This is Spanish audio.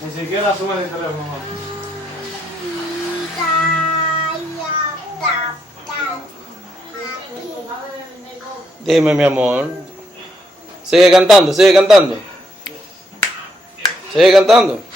Ni siquiera suma el teléfono. Dime, mi amor. Sigue cantando, sigue cantando. Sigue cantando.